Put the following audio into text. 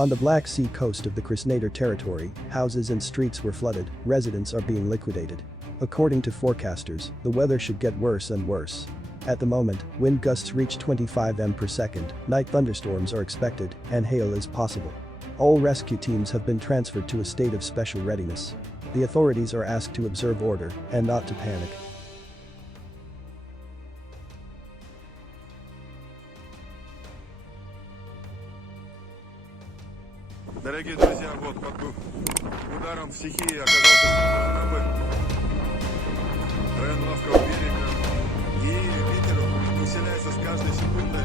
On the Black Sea coast of the Krasnadar Territory, houses and streets were flooded, residents are being liquidated. According to forecasters, the weather should get worse and worse. At the moment, wind gusts reach 25 mph per second, night thunderstorms are expected, and hail is possible. All rescue teams have been transferred to a state of special readiness. The authorities are asked to observe order and not to panic. Дорогие друзья, вот под ударом стихии оказался Анапы, район Лавского берега, и ветер усиляется с каждой секундой.